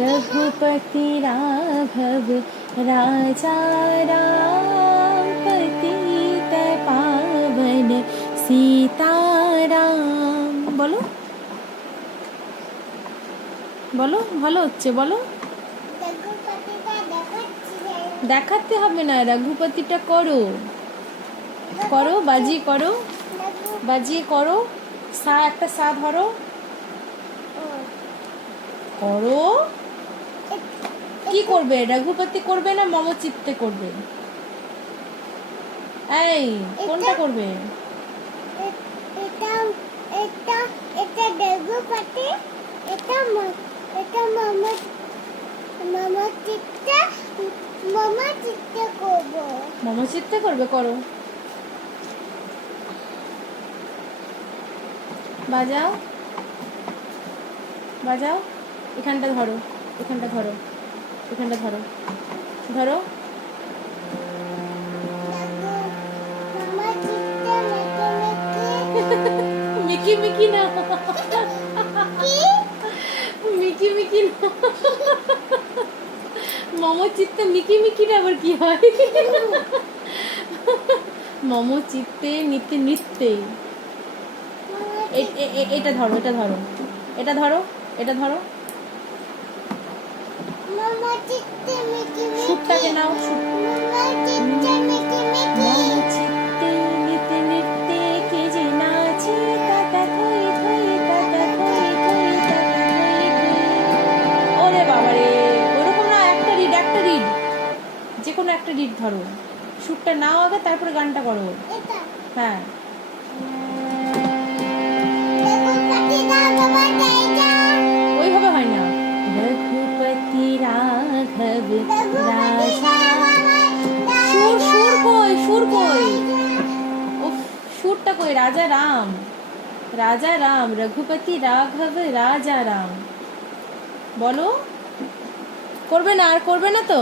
रघुपति राघव राजा राम, पतित पावन सीताराम। बोलो बोलो, ভালো হচ্ছে, বলো। দেখাতে হবে না, রঘুপতিটা করো করো, বাজিয়ে করো, বাজিয়ে করো। সা, একটা সা ধরো, করো। কি করবে, রঘুপতি করবে না মমচিত্তে করবে? এই কোনটা করবে? এটা এটা এটা রঘুপতি, এটা এটা মমচিত্তে করব। মমচিত্তে করবে, করো। বাজাও বাজাও, এখানটা ধরো, এখানটা ধরো, এখানটা ধরো, ধরো। মিকি মিকি না, মিকি মিকি না, মমচিত্তে মিকি মিকিটা আবার কি হয়? মমচিত্তে নিতে নিতে। এটা ধরো, এটা ধরো, এটা ধরো, এটা ধরো। সুরটাকে নাও, মমচিত্তে নিতে নিতে কে যে নাচে, তাতা থই থই, তাতা থই থই, তাতা থই থই। ওরে বাবারে, ওরকম না, একটা রিড, একটা রিড, যে কোনো একটা রিড ধরো। সুরটা নাও আগে, তারপরে গানটা করো। হ্যাঁ, ওইভাবে হয় না। রঘুপতি রাঘব রাজা, সুর, সুর কই, সুর কই? উফ, সুরটা কই? রাজা রাম, রাজা রাম, রঘুপতি রাঘব রাজা রাম। বলো, করবে না? আর করবে না তো?